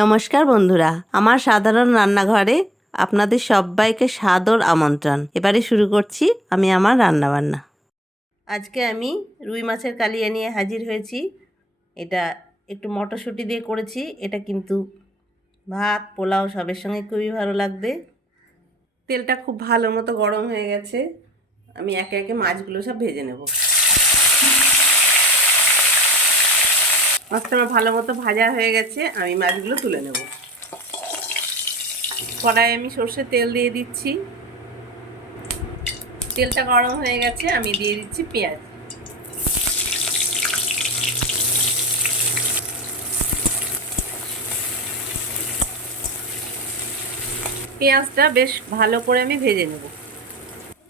নমস্কার বন্ধুরা, আমার সাধারণ রান্নাঘরে আপনাদের সবাইকে সাদর আমন্ত্রণ। এবারে শুরু করছি আমি আমার রান্নাবান্না। আজকে আমি রুই মাছের কালিয়া নিয়ে হাজির হয়েছি। এটা একটু মটরশুঁটি দিয়ে করেছি। এটা কিন্তু ভাত, পোলাও সবের সঙ্গে খুবই ভালো লাগবে। তেলটা খুব ভালো মতো গরম হয়ে গেছে। আমি একে একে মাছগুলো সব ভেজে নেব। মাছটা আমার ভালো মতো ভাজা হয়ে গেছে, আমি মাছগুলো তুলে নেব। কড়াই আমি সর্ষের তেল দিয়ে দিচ্ছি। তেলটা গরম হয়ে গেছে, আমি দিয়ে দিচ্ছি পেঁয়াজ। পেঁয়াজটা বেশ ভালো করে আমি ভেজে নেব।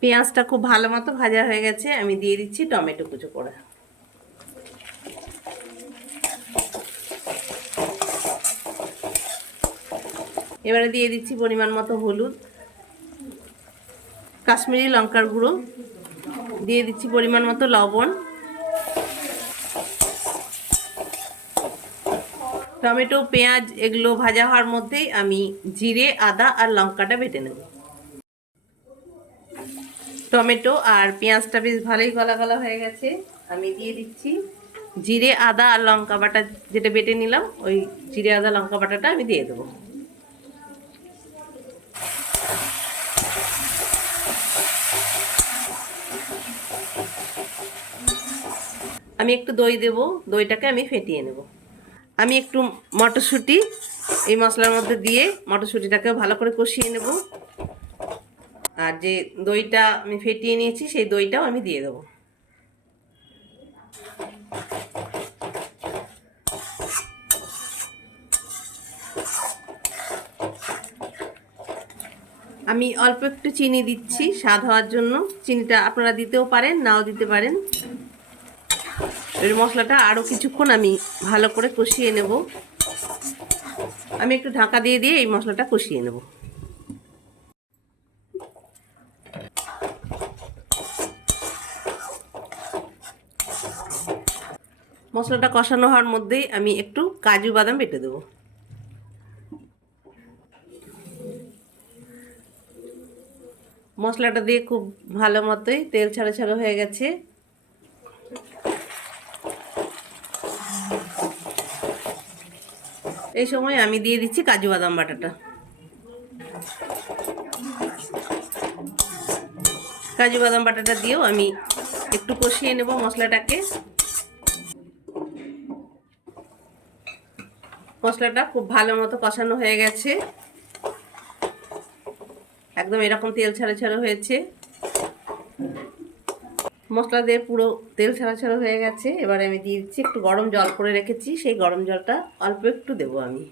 পেঁয়াজটা খুব ভালো মতো ভাজা হয়ে গেছে, আমি দিয়ে দিচ্ছি টমেটো কুচো করে। এবারে দিয়ে দিচ্ছি পরিমাণ মতো হলুদ, কাশ্মীরি লঙ্কার গুঁড়ো, দিয়ে দিচ্ছি পরিমাণ মতো লবণ, টমেটো, পেঁয়াজ এগুলো ভাজা হওয়ার মধ্যেই আমি জিরে, আদা আর লঙ্কাটা বেটে নেব। টমেটো আর পেঁয়াজটা বেশ ভালোই গলা গলা হয়ে গেছে। আমি দিয়ে দিচ্ছি জিরে, আদা আর লঙ্কা বাটা যেটা বেটে নিলাম, ওই জিরে, আদা, লঙ্কা বাটাটা আমি দিয়ে দেবো। আমি একটু দই দেব, দইটাকে আমি ফেটিয়ে নেব। আমি একটু মটরশুঁটি, এই মশলার মধ্যে দিয়ে মটরশুঁটিটাকে ভালো করে কষিয়ে নেব। আর যে দইটা আমি ফেটিয়ে নিয়েছি, সেই দইটাও আমি দিয়ে দেবো। আমি অল্প একটু চিনি দিচ্ছি, স্বাদ হওয়ার জন্য। চিনিটা আপনারা দিতেও পারেন, নাও দিতে পারেন। এর মশলাটা আরও কিছুক্ষণ আমি ভালো করে কষিয়ে নেব। আমি একটু ঢাকা দিয়ে দিয়ে এই মশলাটা কষিয়ে নেব। মশলাটা কষানো হওয়ার মধ্যেই আমি একটু কাজু বাদাম বেটে দেবো। মশলাটা দিয়ে খুব ভালো মতোই তেল ছাড়া ছাড়া হয়ে গেছে। এই সময় আমি দিয়ে দিচ্ছি কাজু বাদাম বাটাটা। কাজু বাদাম বাটাটা দিয়েও আমি একটু কষিয়ে নেব মশলাটাকে। মশলাটা খুব ভালো মতো কষানো হয়ে গেছে। একদম এরকম তেল ছাড়া ছাড়া হয়েছে। মশলা দিয়ে পুরো তেল ছাড়া ছাড়া হয়ে গেছে। এবারে আমি দিয়ে দিচ্ছি একটু গরম জল করে রেখেছি। সেই গরম জলটা অল্প একটু দেবো আমি।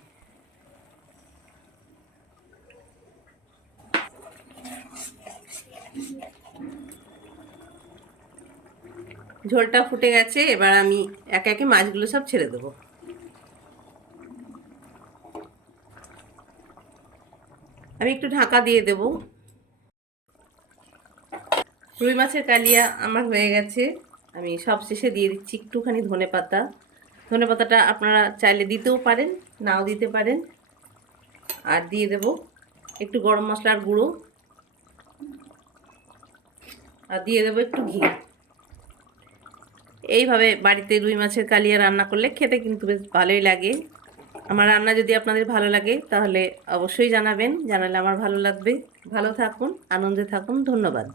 ঝোলটা ফুটে গেছে। এবার আমি একে একে মাছগুলো সব ছেড়ে দেবো। আমি একটু ঢাকা দিয়ে দেব। রুই মাছের কালিয়া আমার হয়ে গেছে। আমি সব শেষে দিয়ে দিচ্ছি একটুখানি ধনে পাতা। ধনে পাতাটা আপনারা চাইলে দিতেও পারেন, নাও দিতে পারেন। আর দিয়ে দেব একটু গরম মশলার গুঁড়ো। আর দিয়ে দেবো একটু ঘি। এইভাবে বাড়িতে রুই মাছের কালিয়া রান্না করলে খেতে কিন্তু বেশ ভালোই লাগে। আমার রান্না যদি আপনাদের ভালো লাগে তাহলে অবশ্যই জানাবেন, জানালে আমার ভালো লাগবে। ভালো থাকুন, আনন্দে থাকুন, ধন্যবাদ।